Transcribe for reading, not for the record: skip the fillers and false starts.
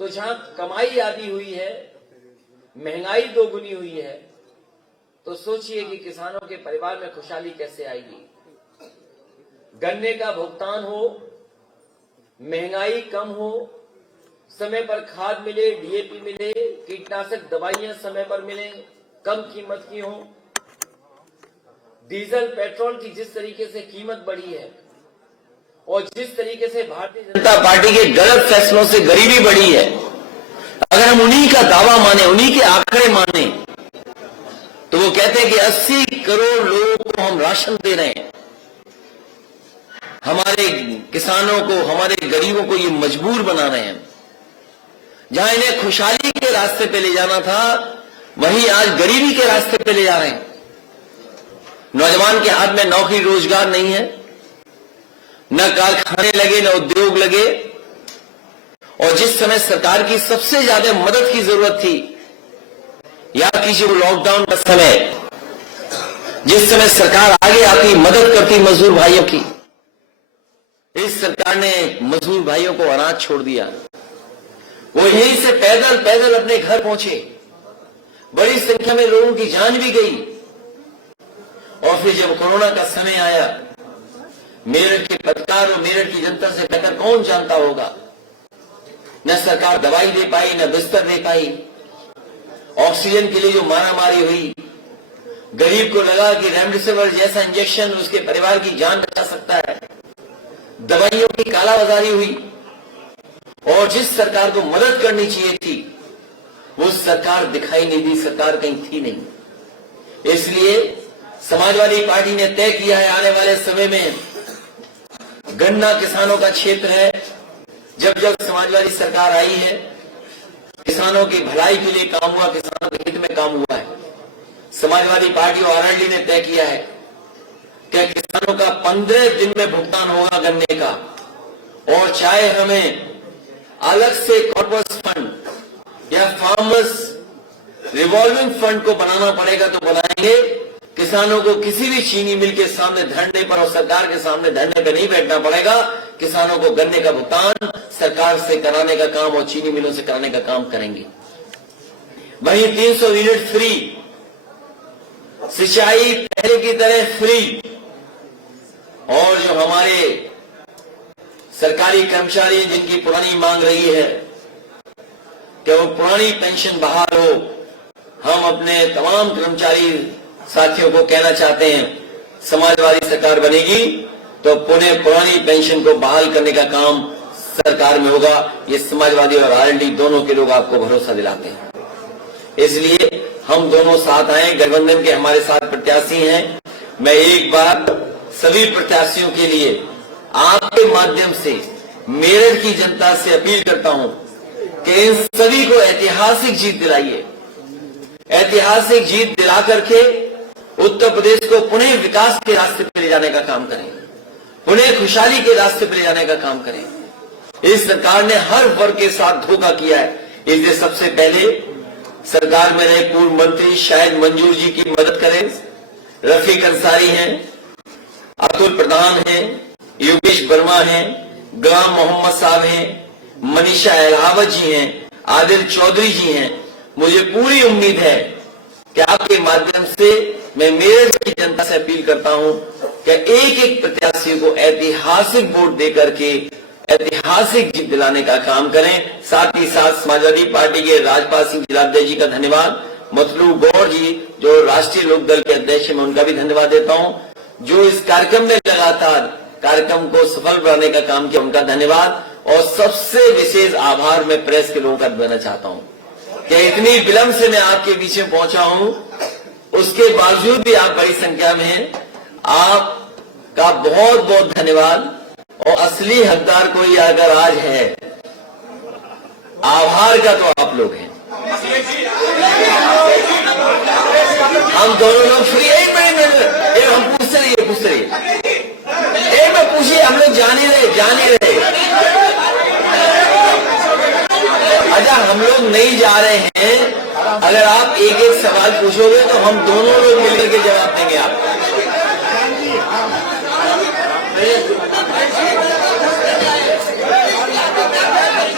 तो जहां कमाई आधी हुई है, महंगाई दोगुनी हुई है, तो सोचिए कि किसानों के परिवार में खुशहाली कैसे आएगी। गन्ने का भुगतान हो, महंगाई कम हो, समय पर खाद मिले, डीएपी मिले, कीटनाशक दवाइयां समय पर मिले, कम कीमत की हो। डीजल पेट्रोल की जिस तरीके से कीमत बढ़ी है और जिस तरीके से भारतीय जनता पार्टी के गलत फैसलों से गरीबी बढ़ी है, अगर हम उन्हीं का दावा माने, उन्हीं के आंकड़े माने, तो वो कहते हैं कि 80 करोड़ लोगों को हम राशन दे रहे हैं। हमारे किसानों को, हमारे गरीबों को ये मजबूर बना रहे हैं। जहां इन्हें खुशहाली के रास्ते पे ले जाना था, वहीं आज गरीबी के रास्ते पे ले जा रहे हैं। नौजवान के हाथ में नौकरी रोजगार नहीं है, न कारखाने लगे, न उद्योग लगे। और जिस समय सरकार की सबसे ज्यादा मदद की जरूरत थी, याद कीजिए वो लॉकडाउन का समय, जिस समय सरकार आगे आती, मदद करती मजदूर भाइयों की, इस सरकार ने मजदूर भाइयों को अनाज छोड़ दिया। वो यहीं से पैदल पैदल अपने घर पहुंचे, बड़ी संख्या में लोगों की जान भी गई। और फिर जब कोरोना का समय आया, मेरठ के पत्रकार और मेरठ की जनता से बेहतर कौन जानता होगा, न सरकार दवाई दे पाई, न बिस्तर दे पाई। ऑक्सीजन के लिए जो मारामारी हुई, गरीब को लगा कि रेमडेसिविर जैसा इंजेक्शन उसके परिवार की जान बचा सकता है, दवाइयों की कालाबाजारी हुई। और जिस सरकार को मदद करनी चाहिए थी, वो सरकार दिखाई नहीं दी, सरकार कहीं थी नहीं। इसलिए समाजवादी पार्टी ने तय किया है, आने वाले समय में गन्ना किसानों का क्षेत्र है। जब जब समाजवादी सरकार आई है, किसानों की भलाई के लिए काम हुआ, किसानों के हित में काम हुआ है। समाजवादी पार्टी और आरएलडी ने तय किया है कि किसानों का 15 दिन में भुगतान होगा गन्ने का। और चाहे हमें अलग से कॉर्पस फंड या फार्मर्स रिवॉल्विंग फंड को बनाना पड़ेगा तो बनाएंगे। किसानों को किसी भी चीनी मिल के सामने धरने पर और सरकार के सामने धरने पर नहीं बैठना पड़ेगा। किसानों को गन्ने का भुगतान सरकार से कराने का काम और चीनी मिलों से कराने का काम करेंगे। वहीं 300 यूनिट फ्री, सिंचाई पहले की तरह फ्री। और जो हमारे सरकारी कर्मचारी जिनकी पुरानी मांग रही है कि वो पुरानी पेंशन बहाल हो, हम अपने तमाम कर्मचारी साथियों को कहना चाहते हैं, समाजवादी सरकार बनेगी तो पुनः पुरानी पेंशन को बहाल करने का काम सरकार में होगा। ये समाजवादी और आरएलडी दोनों के लोग आपको भरोसा दिलाते हैं। इसलिए हम दोनों साथ आए, गठबंधन के हमारे साथ प्रत्याशी हैं। मैं एक बार सभी प्रत्याशियों के लिए आपके माध्यम से मेरठ की जनता से अपील करता हूं कि इन सभी को ऐतिहासिक जीत दिलाइए। ऐतिहासिक जीत दिला करके उत्तर प्रदेश को पुनः विकास के रास्ते पर ले जाने का काम करें, पुनः खुशहाली के रास्ते पर ले जाने का काम करें। इस सरकार ने हर वर्ग के साथ धोखा किया है। इसलिए सबसे पहले सरकार में रहे पूर्व मंत्री शायद मंजूर जी की मदद करें। रफीक अंसारी हैं, अतुल प्रधान हैं, योगेश वर्मा हैं, गुलाम मोहम्मद साहब हैं, मनीषा अहलावत जी हैं, आदिल चौधरी जी हैं। मुझे पूरी उम्मीद है कि आपके माध्यम से मैं मेरठ की जनता से अपील करता हूं कि एक एक प्रत्याशी को ऐतिहासिक वोट देकर के ऐतिहासिक जीत दिलाने का काम करें। साथ ही साथ समाजवादी पार्टी के राजपाल सिंह जिलाध्यक्ष जी का धन्यवाद, मतलू गौर जी जो राष्ट्रीय लोकदल के अध्यक्ष हैं, मैं उनका भी धन्यवाद देता हूं। जो इस कार्यक्रम में लगातार कार्यक्रम को सफल बनाने का काम किया, उनका धन्यवाद। और सबसे विशेष आभार मैं प्रेस के लोगों का देना चाहता हूं कि इतनी विलंब से मैं आपके बीच में पहुंचा हूं, उसके बावजूद भी आप बड़ी संख्या में हैं। आपका बहुत बहुत धन्यवाद। और असली हकदार कोई अगर आज है आभार का तो आप लोग हैं। हम दोनों लोग फ्री हम पूछते रहिए एक बार पूछिए, हम लोग जान ही रहे। अच्छा, हम लोग नहीं जा रहे हैं। अगर आप एक एक सवाल पूछोगे तो हम दोनों लोग मिलकर के जवाब देंगे आपको।